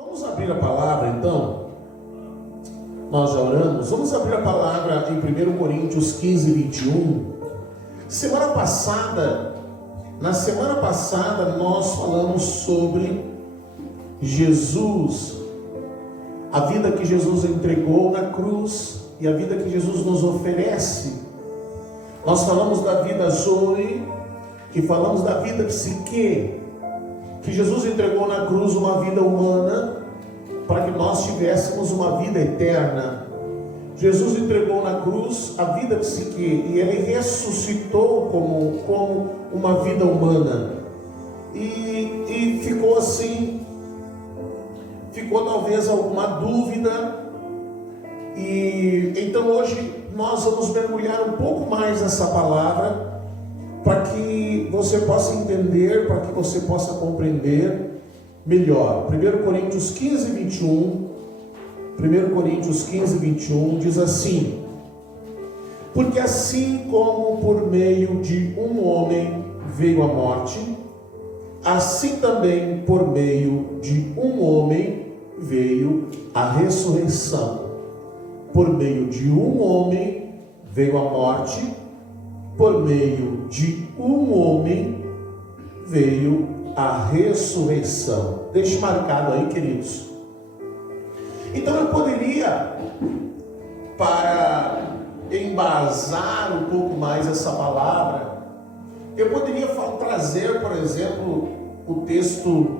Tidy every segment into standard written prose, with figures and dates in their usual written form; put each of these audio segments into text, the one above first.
Vamos abrir a palavra então? Nós já oramos. Vamos abrir a palavra em 1 Coríntios 15, 21. Na semana passada nós falamos sobre Jesus, a vida que Jesus entregou na cruz e a vida que Jesus nos oferece. Nós falamos da vida Zoe, que falamos da vida psique, que Jesus entregou na cruz uma vida humana para que nós tivéssemos uma vida eterna. Jesus entregou na cruz a vida psique e Ele ressuscitou como uma vida humana. E ficou assim, ficou talvez alguma dúvida. E então hoje nós vamos mergulhar um pouco mais nessa palavra, para que você possa entender, para que você possa compreender melhor. 1 Coríntios 15, 21. 1 Coríntios 15, 21 diz assim: porque assim como por meio de um homem veio a morte, assim também por meio de um homem veio a ressurreição. Por meio de um homem veio a morte, por meio de um homem veio a ressurreição. Deixe marcado aí, queridos. Então eu poderia, para embasar um pouco mais essa palavra, eu poderia trazer, por exemplo, o texto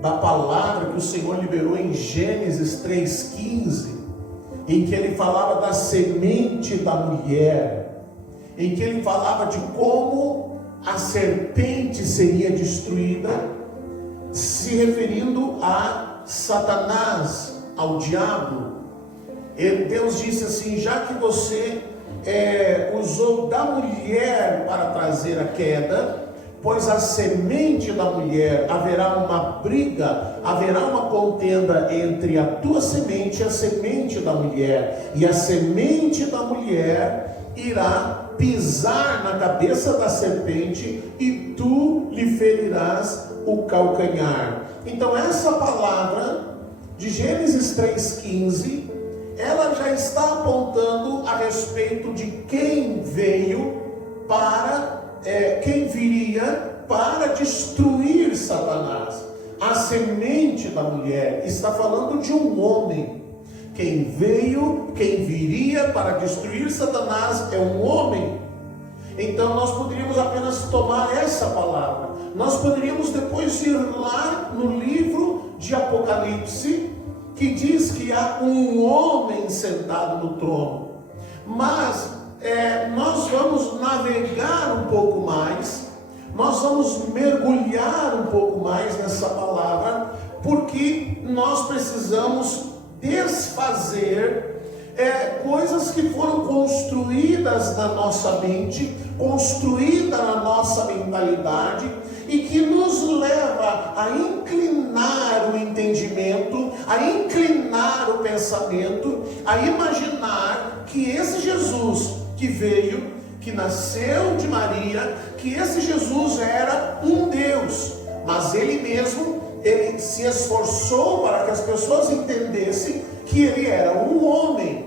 da palavra que o Senhor liberou em Gênesis 3,15, em que Ele falava da semente da mulher, em que Ele falava de como a serpente seria destruída, se referindo a Satanás, ao diabo. Deus disse assim: já que você usou da mulher para trazer a queda, pois a semente da mulher, haverá uma briga, haverá uma contenda entre a tua semente e a semente da mulher, e a semente da mulher irá pisar na cabeça da serpente e tu lhe ferirás o calcanhar. Então essa palavra de Gênesis 3,15, ela já está apontando a respeito de quem veio quem viria para destruir Satanás. A semente da mulher está falando de um homem. Quem viria para destruir Satanás é um homem. Então nós poderíamos apenas tomar essa palavra. Nós poderíamos depois ir lá no livro de Apocalipse, que diz que há um homem sentado no trono. Mas nós vamos navegar um pouco mais, nós vamos mergulhar um pouco mais nessa palavra, porque nós precisamos desfazer coisas que foram construídas na nossa mente, construídas na nossa mentalidade, e que nos leva a inclinar o entendimento, a inclinar o pensamento, a imaginar que esse Jesus que veio, que nasceu de Maria, que esse Jesus era um Deus, mas ele mesmo, ele se esforçou para que as pessoas entendessem que ele era um homem.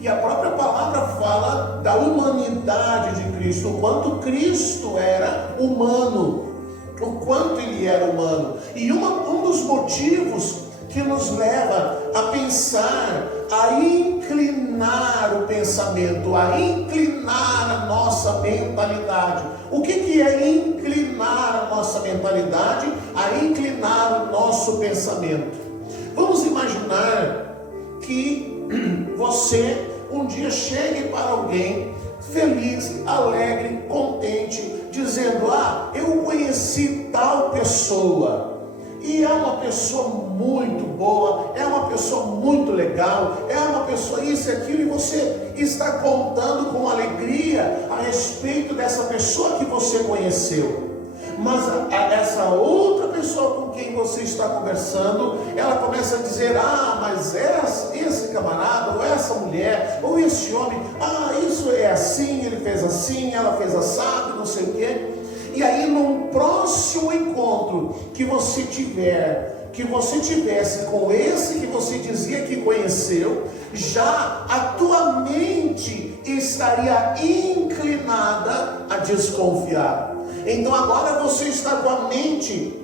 E a própria palavra fala da humanidade de Cristo, o quanto Cristo era humano, o quanto ele era humano. E um dos motivos que nos leva a pensar, a inclinar o pensamento, a inclinar a nossa mentalidade. O que é inclinar a nossa mentalidade? A inclinar o nosso pensamento. Vamos imaginar que você um dia chegue para alguém feliz, alegre, contente, dizendo: eu conheci tal pessoa, e é uma pessoa muito boa, é uma pessoa muito legal, é uma pessoa isso e aquilo, e você está contando com alegria a respeito dessa pessoa que você conheceu. Mas essa outra pessoa com quem você está conversando, ela começa a dizer: mas esse camarada, ou essa mulher, ou esse homem, isso é assim, ele fez assim, ela fez assado, não sei o quê. E aí num próximo encontro que você tiver, que você tivesse com esse que você dizia que conheceu, já a tua mente estaria inclinada a desconfiar. Então agora você está com a mente,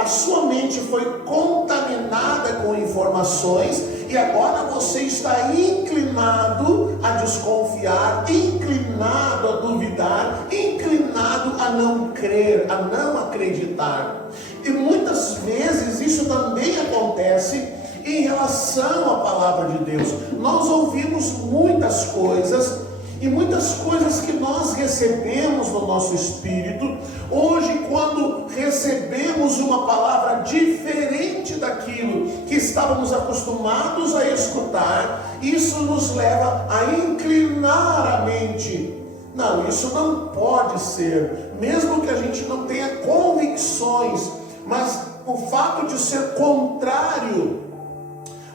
a sua mente foi contaminada com informações, e agora você está inclinado a desconfiar, inclinado a duvidar, inclinado a não crer, a não acreditar. E muitas vezes isso também acontece em relação à palavra de Deus. Nós ouvimos muitas coisas, e muitas coisas que nós recebemos no nosso espírito, hoje quando recebemos uma palavra diferente daquilo que estávamos acostumados a escutar, isso nos leva a inclinar a mente. Não, isso não pode ser, mesmo que a gente não tenha convicções, mas o fato de ser contrário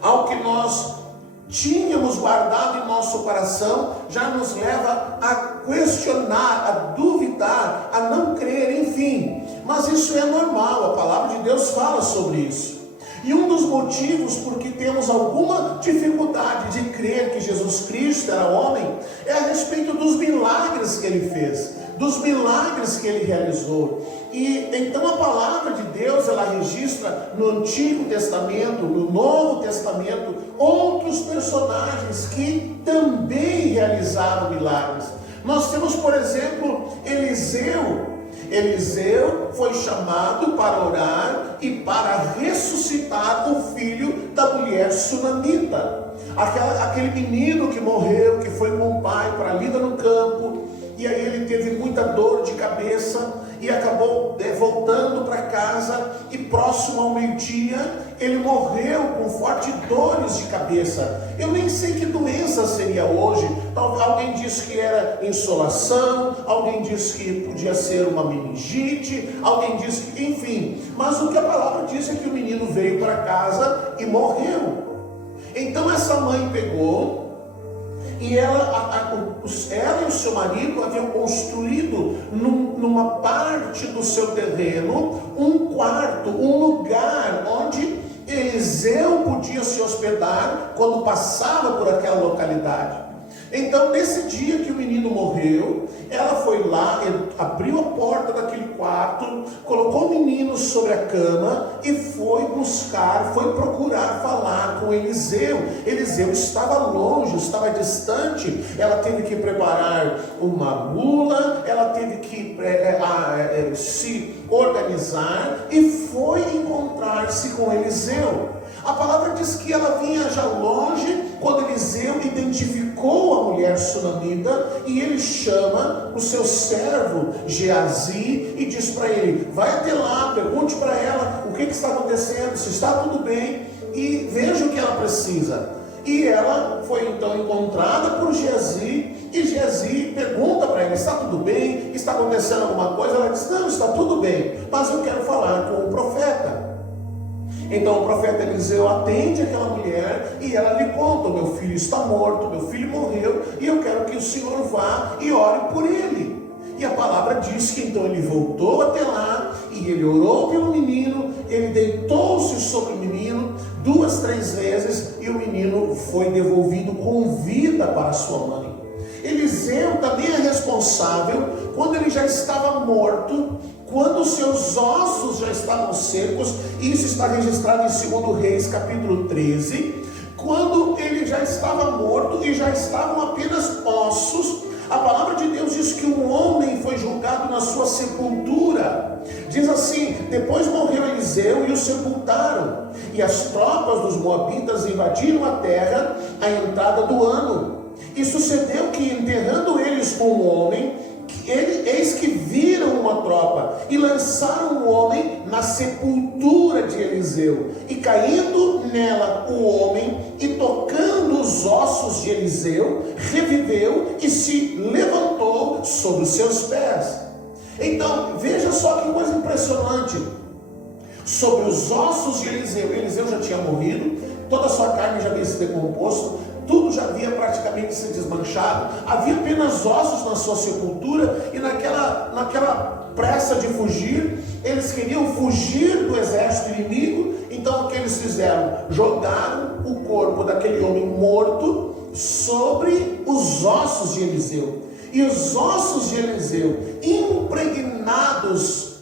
ao que nós tínhamos guardado em nosso coração, já nos leva a questionar, a duvidar, a não crer, enfim. Mas isso é normal, a palavra de Deus fala sobre isso. E um dos motivos por que temos alguma dificuldade de crer que Jesus Cristo era homem, é a respeito dos milagres que ele fez, dos milagres que ele realizou. E então a palavra de Deus, ela registra no Antigo Testamento, no Novo Testamento, outros personagens que também realizaram milagres. Nós temos, por exemplo, Eliseu. Eliseu foi chamado para orar e para ressuscitar o filho da mulher sunamita, aquele menino que morreu, que foi com o pai para a lida no campo, e aí ele teve muita dor de cabeça e acabou voltando para casa, e próximo ao meio-dia ele morreu com fortes dores de cabeça. Eu nem sei que doença seria hoje. Alguém disse que era insolação, alguém disse que podia ser uma meningite, alguém disse que, enfim, mas o que a palavra diz é que o menino veio para casa e morreu. Então essa mãe pegou, e ela e o seu marido haviam construído numa parte do seu terreno um quarto, um lugar onde Eliseu podia se hospedar quando passava por aquela localidade. Então, nesse dia que o menino morreu, ela foi lá, abriu a porta daquele quarto, colocou o menino sobre a cama e foi procurar falar com Eliseu. Eliseu estava longe, estava distante. Ela teve que preparar uma mula, ela teve que se organizar e foi encontrar-se com Eliseu. A palavra diz que ela vinha já longe, quando Eliseu identificou a mulher sunamita, e ele chama o seu servo Geazi e diz para ele: vai até lá, pergunte para ela o que está acontecendo, se está tudo bem, e veja o que ela precisa. E ela foi então encontrada por Geazi, e Geazi pergunta para ela: está tudo bem? Está acontecendo alguma coisa? Ela diz: não, está tudo bem, mas eu quero falar com o profeta. Então o profeta Eliseu atende aquela mulher e ela lhe conta: meu filho está morto, meu filho morreu, e eu quero que o Senhor vá e ore por ele. E a palavra diz que então ele voltou até lá, e ele orou pelo menino, ele deitou-se sobre o menino 2, 3 vezes, e o menino foi devolvido com vida para sua mãe. Eliseu também é responsável quando ele já estava morto, quando os seus ossos já estavam secos. Isso está registrado em 2 Reis capítulo 13, quando ele já estava morto e já estavam apenas ossos. A palavra de Deus diz que um homem foi julgado na sua sepultura. Diz assim: depois morreu Eliseu e o sepultaram, e as tropas dos moabitas invadiram a terra à entrada do ano. E sucedeu que, enterrando eles com um homem, eis que viram uma tropa e lançaram o homem na sepultura de Eliseu, e caindo nela o homem e tocando os ossos de Eliseu, reviveu e se levantou sobre os seus pés. Então veja só que coisa impressionante. Sobre os ossos de Eliseu, Eliseu já tinha morrido, toda a sua carne já havia se decomposto, tudo já havia praticamente se desmanchado, havia apenas ossos na sua sepultura, e naquela pressa de fugir, eles queriam fugir do exército inimigo. Então o que eles fizeram? Jogaram o corpo daquele homem morto sobre os ossos de Eliseu. E os ossos de Eliseu, impregnados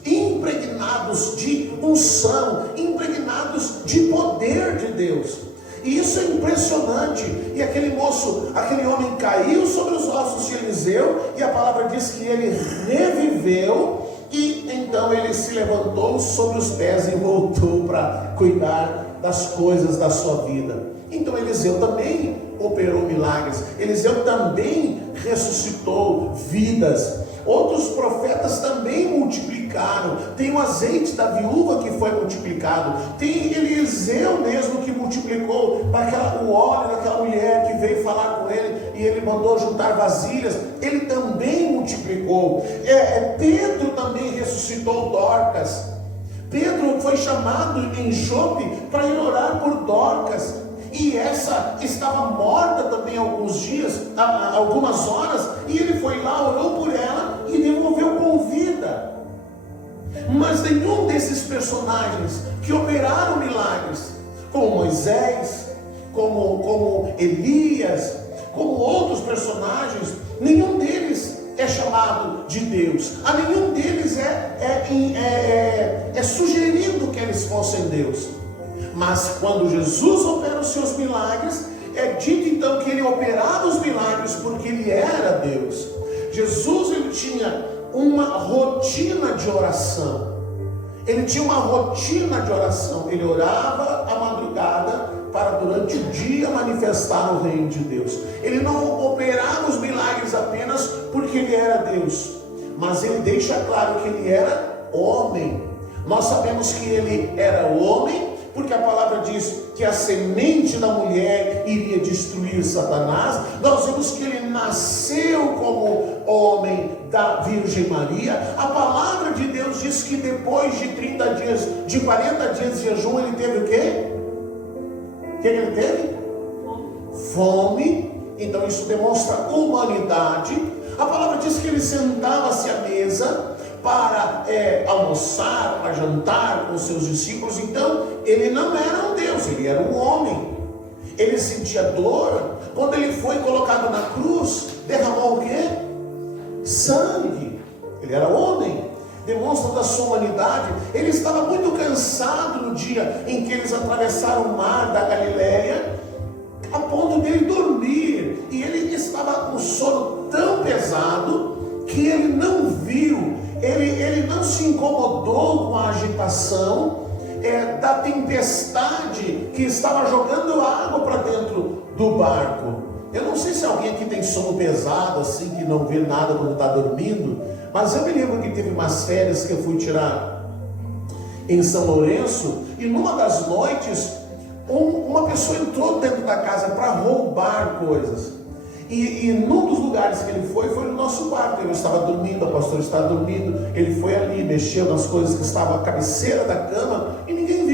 de unção, impregnados de poder de Deus. E isso é impressionante. E aquele homem caiu sobre os ossos de Eliseu, e a palavra diz que ele reviveu, e então ele se levantou sobre os pés e voltou para cuidar das coisas da sua vida. Então Eliseu também operou milagres, Eliseu também ressuscitou vidas. Outros profetas também multiplicaram. Tem o azeite da viúva que foi multiplicado. Tem Eliseu mesmo que multiplicou o óleo daquela mulher que veio falar com ele e ele mandou juntar vasilhas. Ele também multiplicou. Pedro também ressuscitou Dorcas. Pedro foi chamado em Jope para ir orar por Dorcas. E essa estava morta também há alguns dias, algumas horas, e ele foi lá, orou por ela e devolveu com vida. Mas nenhum desses personagens que operaram milagres, como Moisés, como Elias, como outros personagens, nenhum deles é chamado de Deus. A nenhum deles é sugerido que eles fossem Deus. Mas quando Jesus opera os seus milagres, é dito então que ele operava os milagres porque ele era Deus. Jesus, ele tinha uma rotina de oração. Ele tinha uma rotina de oração. Ele orava à madrugada para durante o dia manifestar o reino de Deus. Ele não operava os milagres apenas porque ele era Deus, mas ele deixa claro que ele era homem. Nós sabemos que ele era homem porque a palavra diz que a semente da mulher iria destruir Satanás. Nós vemos que ele nasceu como homem da Virgem Maria. A palavra de Deus diz que depois de 30 dias, de 40 dias de jejum, ele teve o quê? O que ele teve? Fome. Então isso demonstra humanidade. A palavra diz que ele sentava-se à mesa para almoçar, para jantar com seus discípulos. Então ele não era um Deus, ele era um homem. Ele sentia dor. Quando ele foi colocado na cruz, derramou o quê? Sangue. Ele era homem, demonstra da sua humanidade. Ele estava muito cansado no dia em que eles atravessaram o mar da Galileia, a ponto de ele dormir, e ele estava com um sono tão pesado que ele não viu. Ele não se incomodou com a agitação da tempestade que estava jogando água para dentro do barco. Eu não sei se alguém aqui tem sono pesado, assim, que não vê nada quando está dormindo, mas eu me lembro que teve umas férias que eu fui tirar em São Lourenço, e numa das noites, uma pessoa entrou dentro da casa para roubar coisas. E num dos lugares que ele foi no nosso quarto. Eu estava dormindo, a pastora estava dormindo. Ele foi ali, mexeu nas coisas que estavam à cabeceira da cama e ninguém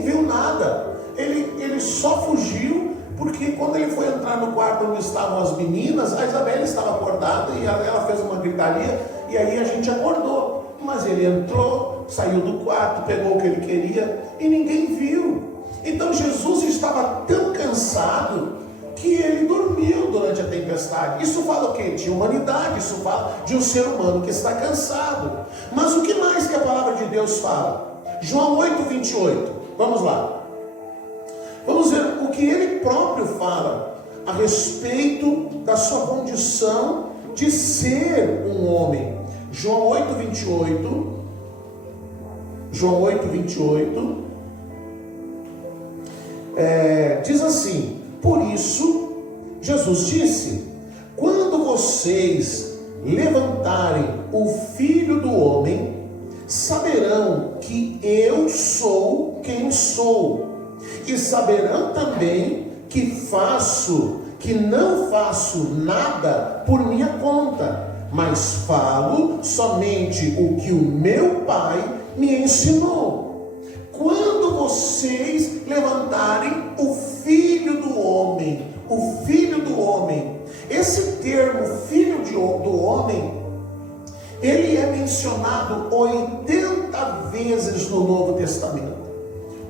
viu nada. Ele só fugiu porque quando ele foi entrar no quarto onde estavam as meninas, a Isabela estava acordada e ela fez uma gritaria, e aí a gente acordou. Mas ele entrou, saiu do quarto, pegou o que ele queria e ninguém viu. Então Jesus estava tão cansado que ele dormiu durante a tempestade. Isso fala o quê? De humanidade. Isso fala de um ser humano que está cansado. Mas o que mais que a palavra de Deus fala? João 8:28. Vamos lá. Vamos ver o que ele próprio fala a respeito da sua condição de ser um homem. João 8:28. João 8:28. Diz assim: por isso, Jesus disse: quando vocês levantarem o Filho do Homem, saberão que eu sou quem sou, e saberão também que não faço nada por minha conta, mas falo somente o que o meu Pai me ensinou. Quando vocês levantarem o Filho do Homem, o Filho do Homem, esse termo Filho do Homem, ele é mencionado 80 vezes no Novo Testamento.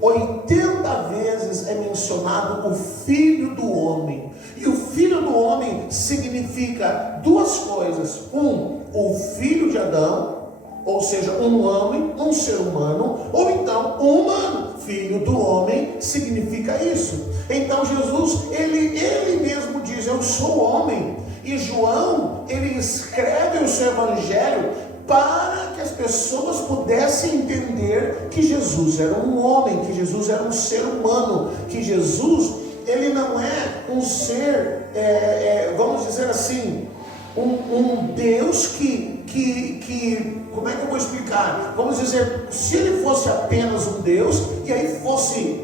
80 vezes é mencionado o Filho do Homem. E o Filho do Homem significa duas coisas. O filho de Adão, ou seja, um homem, um ser humano, ou então um humano. Filho do homem significa isso. Então Jesus, ele mesmo diz: eu sou homem. E João, ele escreve o seu evangelho para que as pessoas pudessem entender que Jesus era um homem, que Jesus era um ser humano, que Jesus, ele não é um ser, vamos dizer assim, um Deus que, como é que eu vou explicar? Vamos dizer, se ele fosse apenas um Deus, e aí fosse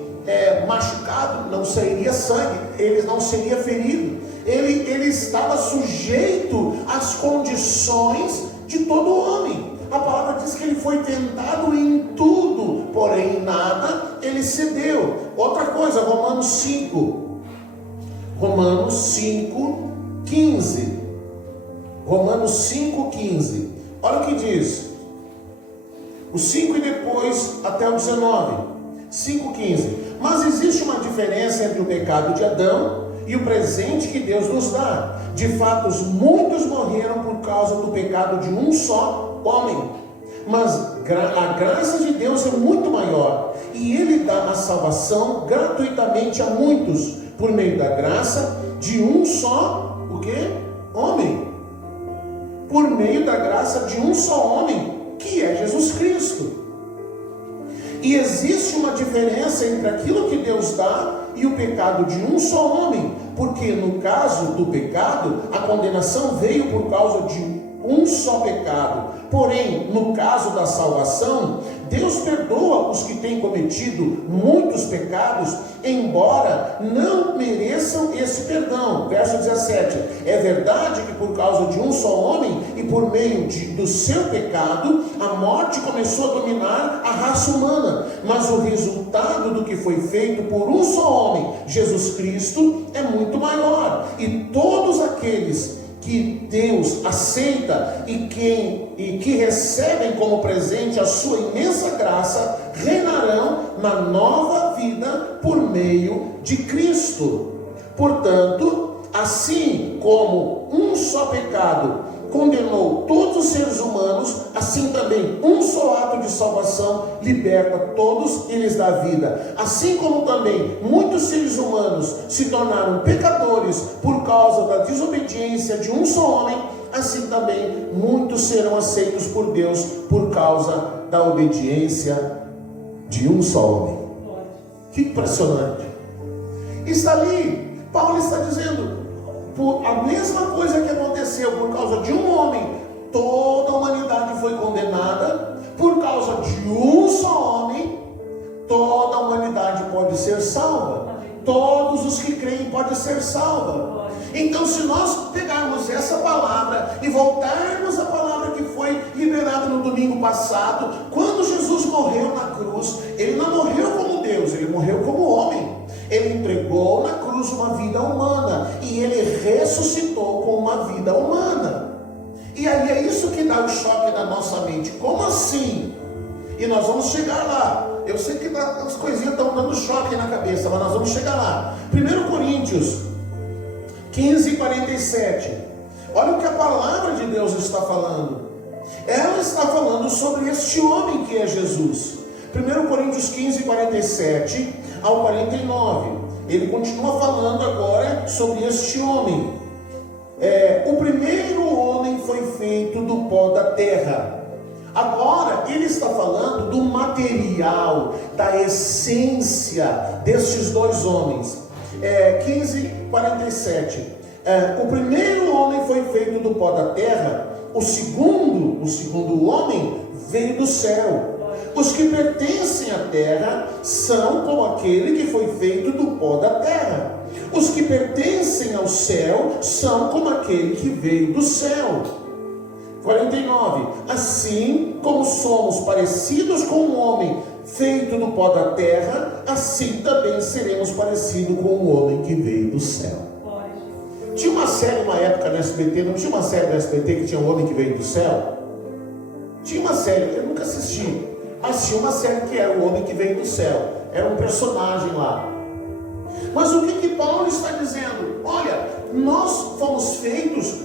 machucado, não sairia sangue, ele não seria ferido, ele estava sujeito às condições de todo homem. A palavra diz que ele foi tentado em tudo, porém em nada ele cedeu. Outra coisa, Romanos 5, 15. Romanos 5,15. Olha o que diz. O 5 e depois até o 19. 5,15. Mas existe uma diferença entre o pecado de Adão e o presente que Deus nos dá. De fato, muitos morreram por causa do pecado de um só homem. Mas a graça de Deus é muito maior. E Ele dá a salvação gratuitamente a muitos, por meio da graça de um só, o quê? Homem. Por meio da graça de um só homem, que é Jesus Cristo. E existe uma diferença entre aquilo que Deus dá e o pecado de um só homem, porque no caso do pecado, a condenação veio por causa de um só pecado. Porém, no caso da salvação, Deus perdoa os que têm cometido muitos pecados, embora não mereçam esse perdão. Verso 17: é verdade que por causa de um só homem e por meio do seu pecado, a morte começou a dominar a raça humana, mas o resultado do que foi feito por um só homem, Jesus Cristo, é muito maior. E todos aqueles que Deus aceita e que recebem como presente a sua imensa graça, reinarão na nova vida por meio de Cristo. Portanto, assim como um só pecado condenou todos os seres humanos, assim também um só ato de salvação liberta todos e lhes dá vida. Assim como também muitos seres humanos se tornaram pecadores por causa da desobediência de um só homem, assim também muitos serão aceitos por Deus por causa da obediência de um só homem. Que impressionante! Está ali, Paulo está dizendo, por a mesma coisa que aconteceu por causa de um homem, toda a humanidade foi condenada. Por causa de um só homem, toda a humanidade pode ser salva. Todos os que creem podem ser salvos. Então, se nós pegarmos essa palavra e voltarmos à palavra que foi liberada no domingo passado, quando Jesus morreu na cruz, Ele não morreu como Deus, Ele morreu como homem. Ele entregou na cruz uma vida humana e Ele ressuscitou com uma vida humana. E aí é isso que dá o choque na nossa mente. Como assim? E nós vamos chegar lá. Eu sei que as coisinhas estão dando choque na cabeça, mas nós vamos chegar lá. 1 Coríntios 15:47. Olha o que a palavra de Deus está falando. Ela está falando sobre este homem que é Jesus. 1 Coríntios 15:47 ao 49. Ele continua falando agora sobre este homem. O primeiro homem foi feito do pó da terra. Agora ele está falando do material, da essência destes dois homens. 15:47. O primeiro homem foi feito do pó da terra. O segundo homem veio do céu. Os que pertencem à terra são como aquele que foi feito do pó da terra. Os que pertencem ao céu são como aquele que veio do céu. 49. Assim como somos parecidos com um homem feito do pó da terra, assim também seremos parecidos com o homem que veio do céu. Tinha uma série, uma época no SBT, não tinha uma série no SBT que tinha um homem que veio do céu? Tinha uma série, eu nunca assisti, mas tinha uma série que era O Homem que Veio do Céu. Era um personagem lá. Mas o que Paulo está dizendo? Olha, nós fomos feitos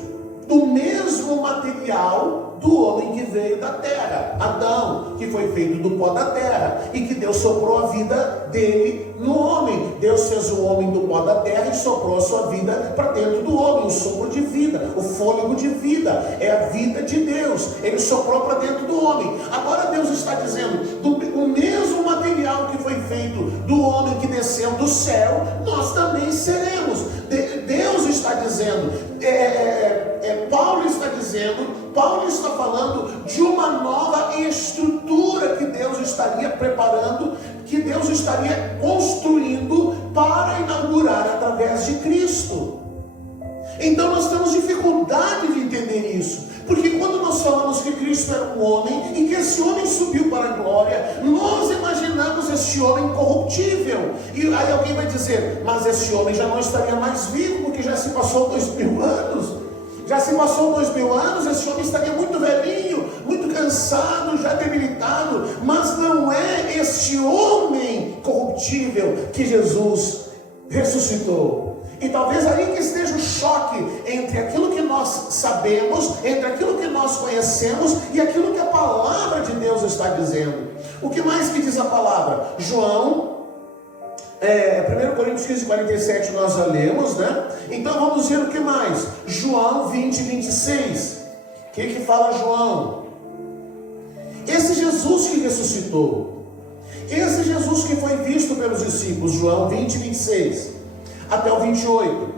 do mesmo material do homem que veio da terra, Adão, que foi feito do pó da terra, e que Deus soprou a vida dele no homem. Deus fez o homem do pó da terra e soprou a sua vida para dentro do homem, o sopro de vida, o fôlego de vida, é a vida de Deus, ele soprou para dentro do homem. Agora Deus está dizendo, o mesmo material que foi feito do homem que desceu do céu, nós também seremos. Deus está dizendo, Paulo está falando de uma nova estrutura que Deus estaria preparando, que Deus estaria construindo para inaugurar através de Cristo. Então nós temos dificuldade de entender isso, porque quando nós falamos que Cristo era um homem e que esse homem subiu para a glória, nós imaginamos esse homem corruptível. E aí alguém vai dizer, mas esse homem já não estaria mais vivo, porque já se passou 2000 anos. Já se passou 2000 anos, esse homem estaria muito velhinho, muito cansado, já debilitado. Mas não é esse homem corruptível que Jesus ressuscitou. E talvez aí que esteja o choque entre aquilo que nós sabemos, entre aquilo que nós conhecemos e aquilo que a palavra de Deus está dizendo. O que mais que diz a palavra? João 1 Coríntios 15, 47 nós já lemos, né? Então vamos ver o que mais. João 20, 26. O que fala João? Esse Jesus que ressuscitou, esse Jesus que foi visto pelos discípulos, João 20, 26 até o 28.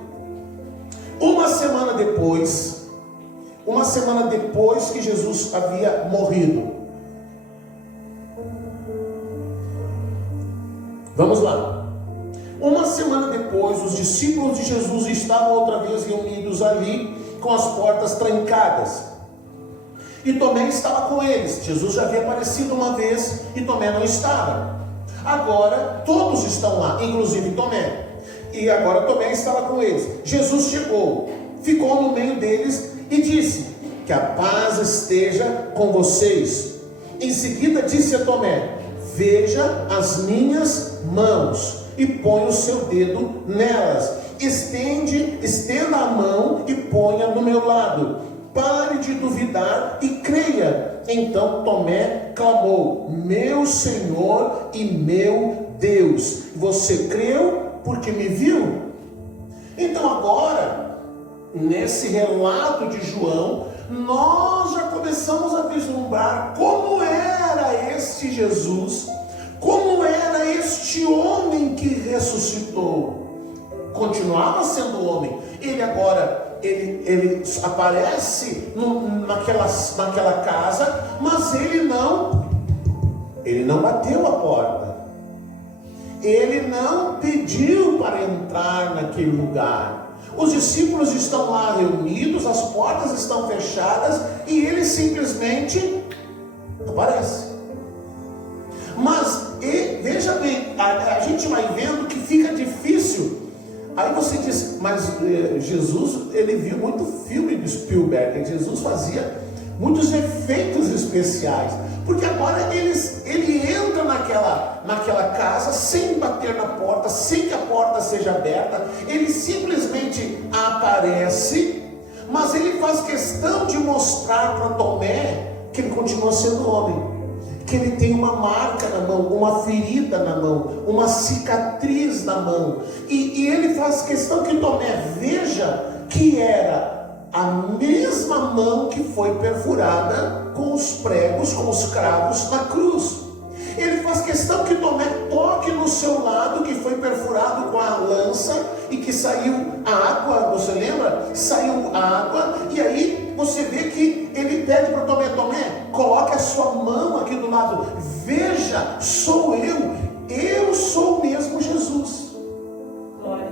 Uma semana depois que Jesus havia morrido. Vamos lá. Uma semana depois, os discípulos de Jesus estavam outra vez reunidos ali, com as portas trancadas. E Tomé estava com eles. Jesus já havia aparecido uma vez e Tomé não estava. Agora todos estão lá, inclusive Tomé. E agora Tomé estava com eles. Jesus chegou, ficou no meio deles e disse: que a paz esteja com vocês. Em seguida disse a Tomé: veja as minhas mãos e põe o seu dedo nelas. Estenda a mão e ponha do meu lado. Pare de duvidar e creia. Então Tomé clamou: meu Senhor e meu Deus. Você creu porque me viu? Então agora, nesse relato de João, nós já começamos a vislumbrar como era este Jesus, como era este homem que ressuscitou. Continuava sendo homem. Ele agora, ele aparece naquela casa, mas ele não bateu a porta. Ele não pediu para entrar naquele lugar. Os discípulos estão lá reunidos, as portas estão fechadas e ele simplesmente aparece. Mas veja bem, a gente vai vendo que fica difícil. Aí você diz, mas Jesus, ele viu muito filme do Spielberg. Jesus fazia muitos efeitos especiais, porque agora ele entra naquela casa sem bater na porta, sem que a porta seja aberta. Ele simplesmente aparece, mas ele faz questão de mostrar para Tomé que ele continua sendo homem, que ele tem uma marca na mão, uma ferida na mão, uma cicatriz na mão, e ele faz questão que Tomé veja que era a mesma mão que foi perfurada com os pregos, com os cravos na cruz. Ele faz questão que Tomé toque no seu lado, que foi perfurado com a lança e que saiu a água. Você lembra? Saiu a água, e aí você vê que ele pede para Tomé: Tomé, coloque a sua mão aqui do lado, veja, sou eu sou mesmo Jesus. Glória.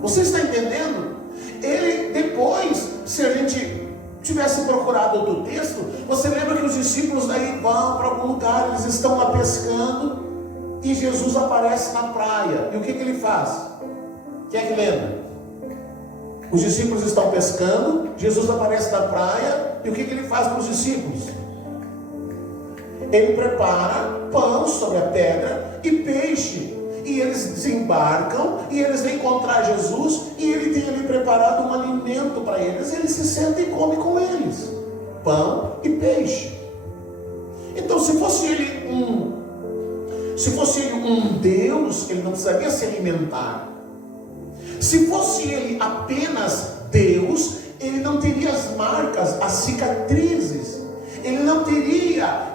Você está entendendo? Ele depois, se a gente tivesse procurado outro texto, você lembra que os discípulos daí vão para algum lugar, eles estão lá pescando, e Jesus aparece na praia, e o que ele faz? Quem é que lembra? Os discípulos estão pescando, Jesus aparece na praia, e o que ele faz para os discípulos? ele prepara pão sobre a pedra e peixe. E eles desembarcam, e eles vêm encontrar Jesus, e ele tem ali preparado um alimento para eles, e ele se senta e come com eles, pão e peixe. Então, se fosse ele um Deus, ele não precisaria se alimentar. Se fosse ele apenas Deus, ele não teria as marcas, as cicatrizes, ele não teria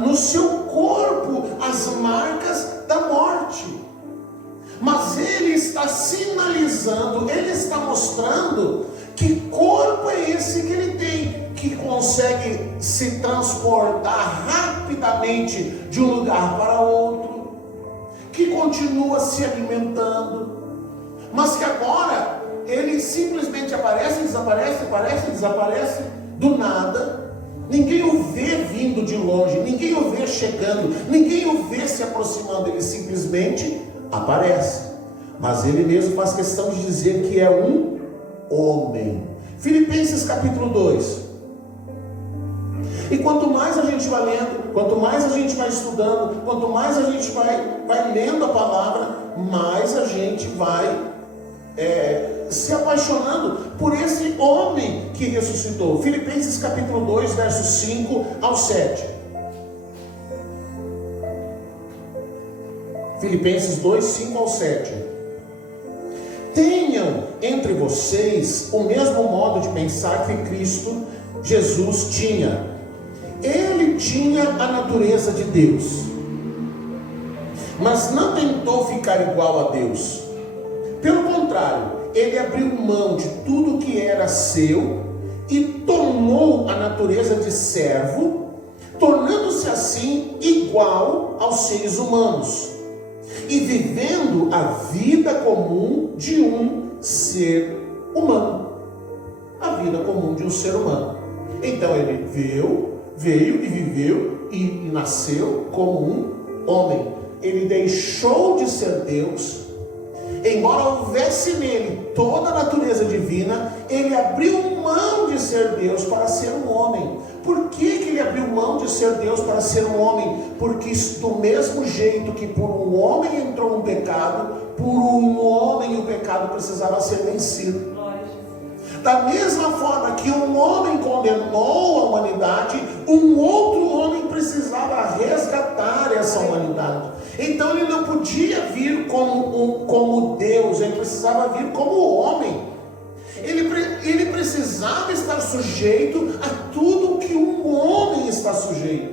no seu corpo as marcas da morte. Mas ele está sinalizando, ele está mostrando que corpo é esse que ele tem, que consegue se transportar rapidamente de um lugar para outro, que continua se alimentando, mas que agora ele simplesmente aparece, desaparece do nada. Ninguém o vê vindo de longe, ninguém o vê chegando, ninguém o vê se aproximando, ele simplesmente aparece. Mas ele mesmo faz questão de dizer que é um homem. Filipenses capítulo 2. E quanto mais a gente vai lendo, quanto mais a gente vai estudando, quanto mais a gente vai lendo a palavra, mais a gente vai se apaixonando por esse homem que ressuscitou. Filipenses capítulo 2, versos 5 ao 7. Filipenses 2, 5 ao 7. Tenham entre vocês o mesmo modo de pensar que Cristo Jesus tinha. Ele tinha a natureza de Deus, mas não tentou ficar igual a Deus. Pelo contrário, ele abriu mão de tudo que era seu e tomou a natureza de servo, tornando-se assim igual aos seres humanos e vivendo a vida comum de um ser humano. A vida comum de um ser humano. Então ele veio e viveu e nasceu como um homem. Ele deixou de ser Deus. Embora houvesse nele toda a natureza divina, ele abriu mão de ser Deus para ser um homem. Por que ele abriu mão de ser Deus para ser um homem? Porque do mesmo jeito que por um homem entrou um pecado, por um homem o pecado precisava ser vencido. Da mesma forma que um homem condenou a humanidade, um outro homem precisava resgatar essa humanidade. Então ele não podia vir como Deus, ele precisava vir como homem. Ele precisava estar sujeito a tudo que um homem está sujeito.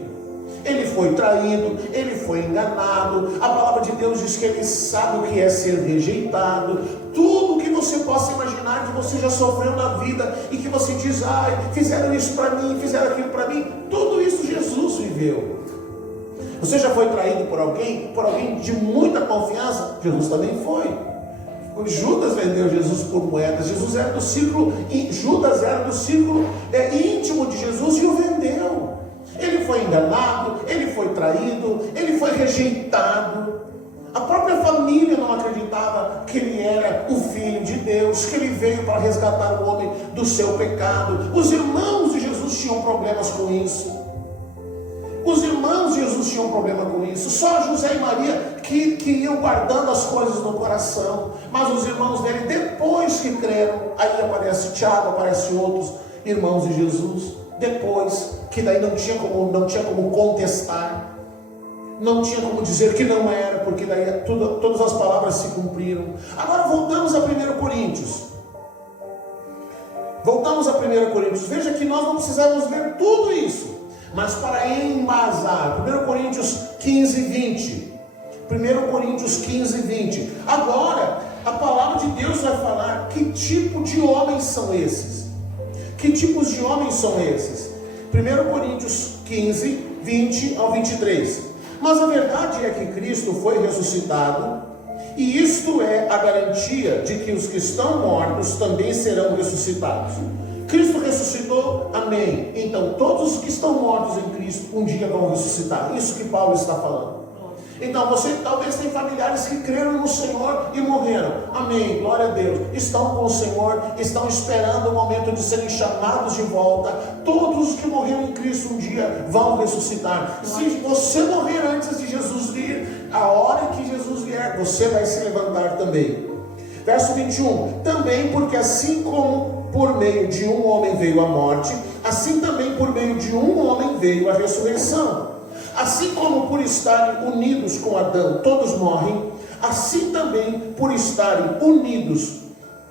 Ele foi traído, ele foi enganado. A palavra de Deus diz que ele sabe o que é ser rejeitado. Tudo que você possa imaginar que você já sofreu na vida e que você diz, fizeram isso para mim, fizeram aquilo para mim, tudo isso Jesus viveu. Você já foi traído por alguém de muita confiança? Jesus também foi. Judas vendeu Jesus por moedas. Judas era do círculo íntimo de Jesus e o vendeu. Ele foi enganado, ele foi traído, ele foi rejeitado. A própria família não acreditava que ele era o Filho de Deus, que ele veio para resgatar o homem do seu pecado. Os irmãos de Jesus tinham problemas com isso. Só José e Maria que iam guardando as coisas no coração. Mas os irmãos dele, depois que creram, aí aparece Tiago, aparece outros irmãos de Jesus. Depois, que daí não tinha como contestar, não tinha como dizer que não era, porque daí todas as palavras se cumpriram. Agora voltamos a 1 Coríntios. Veja que nós não precisamos ver tudo isso, mas para embasar, 1 Coríntios 15, 20. 1 Coríntios 15, 20. Agora, a palavra de Deus vai falar que tipo de homens são esses. Que tipos de homens são esses? 1 Coríntios 15, 20 ao 23. Mas a verdade é que Cristo foi ressuscitado, e isto é a garantia de que os que estão mortos também serão ressuscitados. Cristo ressuscitou, amém. Então todos os que estão mortos em Cristo um dia vão ressuscitar. Isso que Paulo está falando. Então você talvez tem familiares que creram no Senhor e morreram. Amém, glória a Deus. Estão com o Senhor, estão esperando o momento de serem chamados de volta. Todos os que morreram em Cristo um dia vão ressuscitar. Se você morrer antes de Jesus vir, a hora que Jesus vier, você vai se levantar também. Verso 21, também porque assim como por meio de um homem veio a morte, assim também por meio de um homem veio a ressurreição. Assim como por estarem unidos com Adão todos morrem, assim também por estarem unidos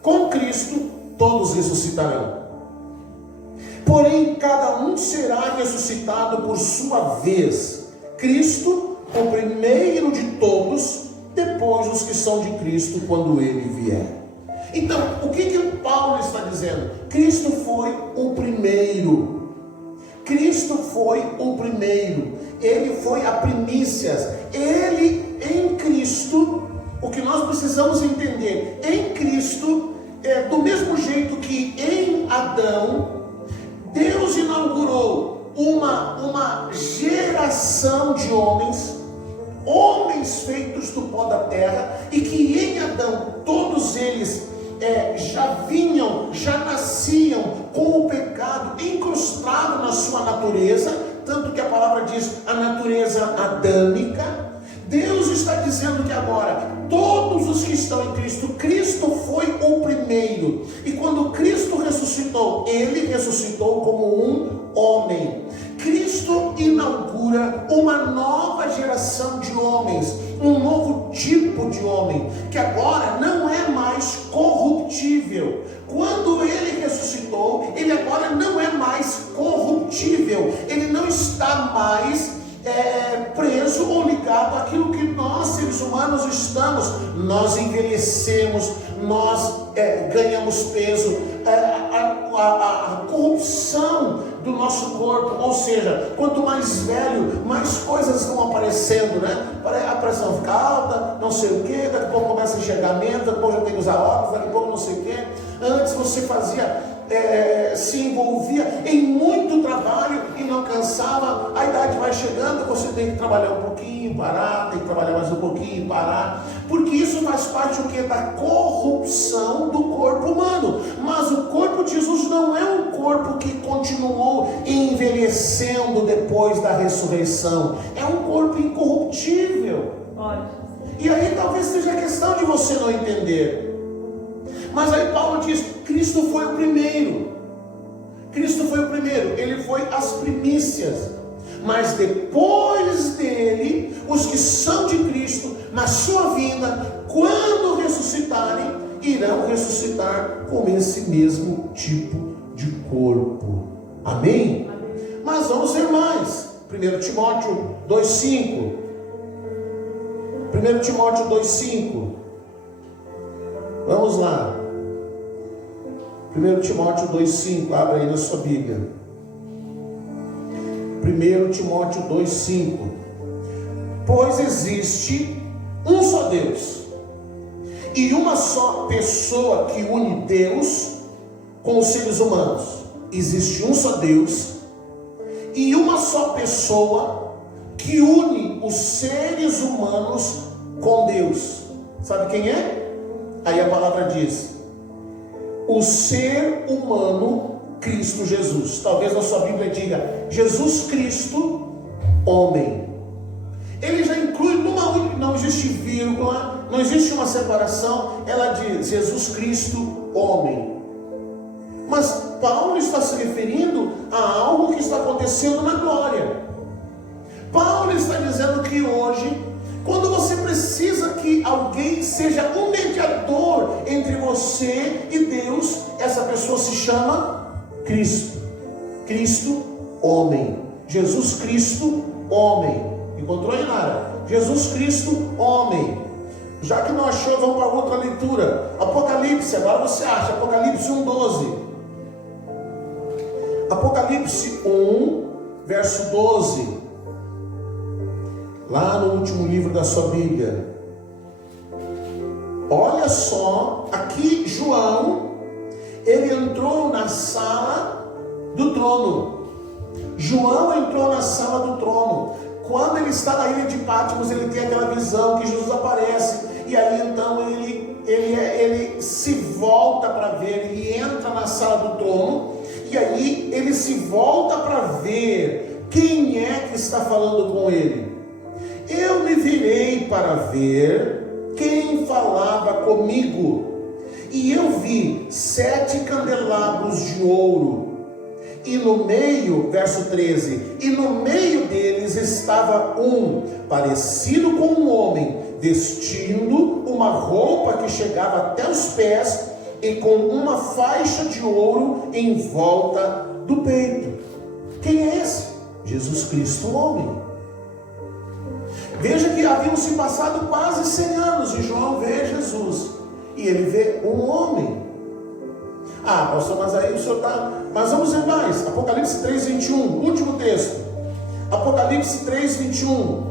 com Cristo todos ressuscitarão. Porém cada um será ressuscitado por sua vez. Cristo, o primeiro de todos, depois os que são de Cristo quando Ele vier. Então, o que Paulo está dizendo? Cristo foi o primeiro. Cristo foi o primeiro. Ele foi a primícias. Ele, em Cristo, o que nós precisamos entender, em Cristo, do mesmo jeito que em Adão, Deus inaugurou uma geração de homens feitos do pó da terra, e que em Adão todos eles já nasciam com o pecado incrustado na sua natureza, tanto que a palavra diz a natureza adâmica. Deus está dizendo que agora todos os que estão em Cristo, Cristo foi o primeiro, e quando Cristo ressuscitou, Ele ressuscitou como um homem. Cristo inaugura uma nova geração de homens, um novo tipo de homem, que agora não é mais corruptível. Quando Ele ressuscitou, Ele agora não é mais corruptível, Ele não está mais preso ou ligado àquilo que nós seres humanos estamos. Nós envelhecemos, nós ganhamos peso, a corrupção do nosso corpo, ou seja, quanto mais velho, mais coisas vão aparecendo, né? A pressão fica alta, não sei o que, daqui a pouco começa enxergamento, daqui a pouco já tem que usar óculos, daqui a pouco não sei o que. Antes você se envolvia em muito trabalho e não cansava. A idade vai chegando, você tem que trabalhar um pouquinho, parar, tem que trabalhar mais um pouquinho, parar, porque isso faz parte da corrupção do corpo humano. Mas o corpo de Jesus não é um corpo que continuou envelhecendo depois da ressurreição, é um corpo incorruptível. E aí talvez seja questão de você não entender. Mas aí Paulo diz, Cristo foi o primeiro. Cristo foi o primeiro, Ele foi as primícias. Mas depois dele, os que são de Cristo, na sua vinda, quando ressuscitarem, irão ressuscitar com esse mesmo tipo de corpo. Amém? Mas vamos ver mais. 1 Timóteo 2,5. 1 Timóteo 2,5. Vamos lá. 1 Timóteo 2,5, abre aí na sua Bíblia. 1 Timóteo 2,5. Pois existe um só Deus, e uma só pessoa que une Deus com os seres humanos. Existe um só Deus, e uma só pessoa que une os seres humanos com Deus. Sabe quem é? Aí a palavra diz, o ser humano Cristo Jesus. Talvez na sua Bíblia diga, Jesus Cristo, homem. Ele já inclui numa única, não existe vírgula, não existe uma separação, ela diz, Jesus Cristo, homem. Mas Paulo está se referindo a algo que está acontecendo na glória. Paulo está dizendo que hoje, quando você precisa que alguém seja um mediador entre você e Deus, essa pessoa se chama Cristo. Cristo, homem. Jesus Cristo, homem. Encontrou aí, Nara? Jesus Cristo, homem. Já que não achou, vamos para outra leitura. Apocalipse, agora você acha. Apocalipse 1:12. Apocalipse 1, verso 12. Lá no último livro da sua Bíblia. Olha só, aqui João, ele entrou na sala do trono. João entrou na sala do trono. Quando ele ele está na ilha de Patmos, ele tem aquela visão que Jesus aparece, e aí então ele se volta para ver, ele entra na sala do trono, e aí ele se volta para ver quem é que está falando com ele. Eu me virei para ver quem falava comigo, e eu vi 7 candelabros de ouro, e no meio, verso 13, e no meio deles estava um, parecido com um homem, vestindo uma roupa que chegava até os pés, e com uma faixa de ouro em volta do peito. Quem é esse? Jesus Cristo, o homem. Veja que haviam se passado quase 100 anos, e João vê Jesus, e ele vê um homem. Ah, pastor, mas aí o senhor está... Mas vamos ver mais. Apocalipse 3:21, último texto. Apocalipse 3:21.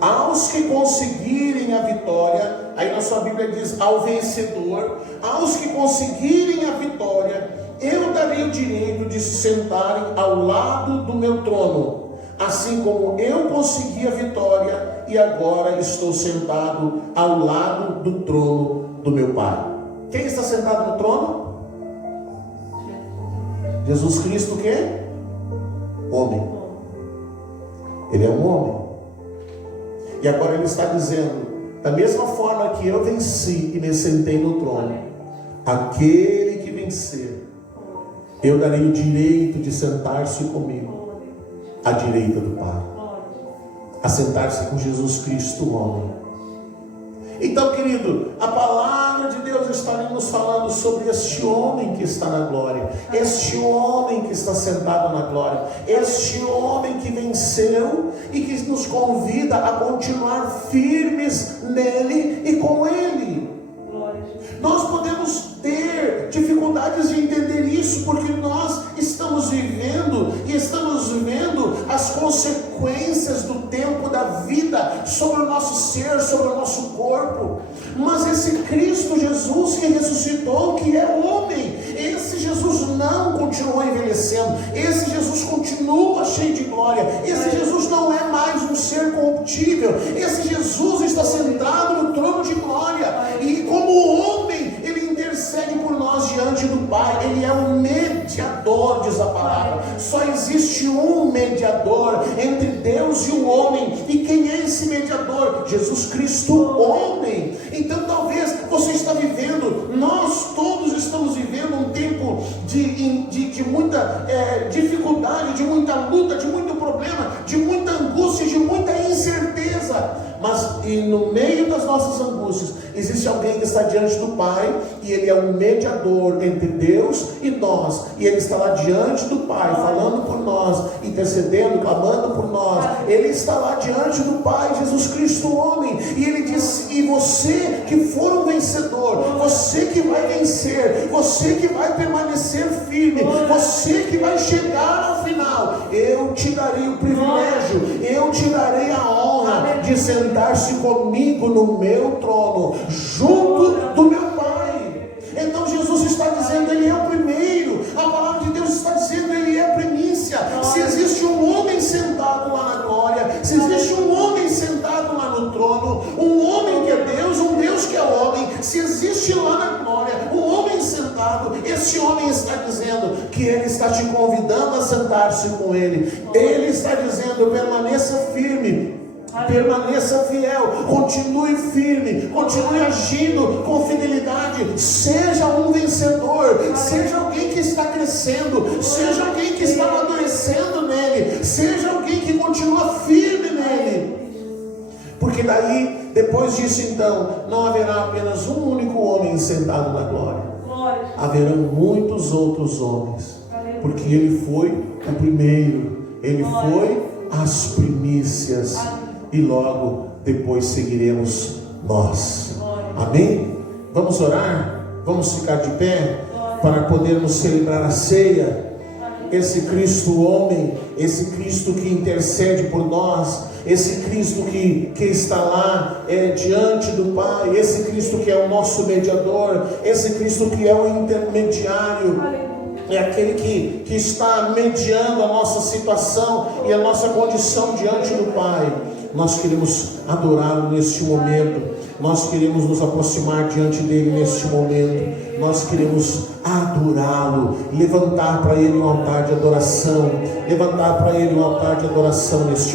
Aos que conseguirem a vitória, aí na sua Bíblia diz ao vencedor, aos que conseguirem a vitória, eu darei o direito de se sentarem ao lado do meu trono, assim como eu consegui a vitória e agora estou sentado ao lado do trono do meu Pai. Quem está sentado no trono? Jesus Cristo, o quê? Homem. Ele é um homem. E agora ele está dizendo, da mesma forma que eu venci e me sentei no trono, aquele que vencer, eu darei o direito de sentar-se comigo à direita do Pai, a sentar-se com Jesus Cristo, o homem. Então, querido, a palavra de Deus está nos falando sobre este homem que está na glória, este homem que está sentado na glória, este homem que venceu e que nos convida a continuar firmes nele e com ele. Nós podemos ter dificuldades de entender isso, porque nós estamos vivendo e estamos vivendo as consequências do tempo da vida sobre o nosso ser, sobre o nosso corpo. Mas esse Cristo Jesus que ressuscitou, que é homem, esse Jesus não continuou envelhecendo, esse Jesus continua cheio de glória, esse Jesus não é mais um ser corruptível, esse Jesus está sentado no trono de glória, e como homem, ele intercede por nós diante do Pai. Ele é um mediador, diz a palavra. Só existe um mediador entre Deus e o homem. E quem é esse mediador? Jesus Cristo, homem. Então talvez você está vivendo, nós todos estamos vivendo um tempo de muita dificuldade, de muita luta, de muito problema, de muita angústia, de muita incerteza. Mas e no meio das nossas angústias existe alguém que está diante do Pai, e ele é um mediador entre Deus e nós, e ele está lá diante do Pai, falando por nós, intercedendo, clamando por nós. Ele está lá diante do Pai, Jesus Cristo homem, e ele diz: e você que for um vencedor, você que vai vencer, você que vai permanecer firme, você que vai chegar ao final, eu te darei o privilégio, eu te darei a honra de sentar-se comigo no meu trono, junto do meu Pai. Então Jesus está dizendo, ele é o primeiro. A palavra de Deus está dizendo, ele é a primícia. Se existe um homem sentado lá na glória, se existe um homem sentado lá no trono, um homem que é Deus, um Deus que é homem, se existe lá na glória um homem sentado, esse homem está dizendo que ele está te convidando a sentar-se com ele. Ele está dizendo, permaneça firme, permaneça fiel, continue firme, continue agindo com fidelidade, seja um vencedor, seja alguém que está crescendo, seja alguém que está amadurecendo nele, seja alguém que continua firme nele. Porque daí, depois disso então, não haverá apenas um único homem sentado na glória, haverão muitos outros homens, porque ele foi o primeiro, ele foi as primícias, e logo depois seguiremos nós. Amém? Vamos orar? Vamos ficar de pé para podermos celebrar a ceia. Esse Cristo homem, esse Cristo que intercede por nós, esse Cristo que está lá diante do Pai, esse Cristo que é o nosso mediador, esse Cristo que é o intermediário. é aquele que está mediando a nossa situação e a nossa condição diante do Pai. Nós queremos adorá-lo neste momento, nós queremos nos aproximar diante dele neste momento, nós queremos adorá-lo, levantar para ele um altar de adoração, levantar para ele um altar de adoração neste